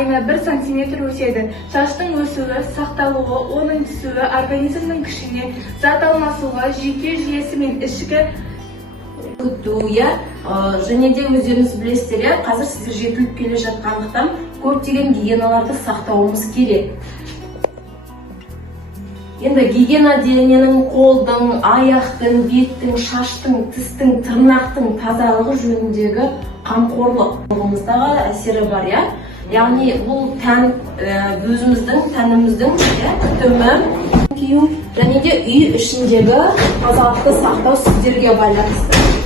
айына 1 сантиметр өседі. Шаштың өсуі, сақталуы, оның түсуі организмнің күшіне, зат алмасуға, жүйке жүйесі мен ішкі күту, және де өздеріңіз білесіздер, қазір сіздер жетіліп келе жатқандықтан көптеген гигиеналарды сақтауымыз керек. Енді гигиена дененің, қолдың, аяқтың, беттің, шаштың, тістің, тырнақтың тазалығы жөніндегі қамқорлығымыздағы әсері бар, яғни бұл тән өзіміздің, тәніміздің күтімі, кию және де үй ішіндегі тазалықты сақтау сіздерге байланысты.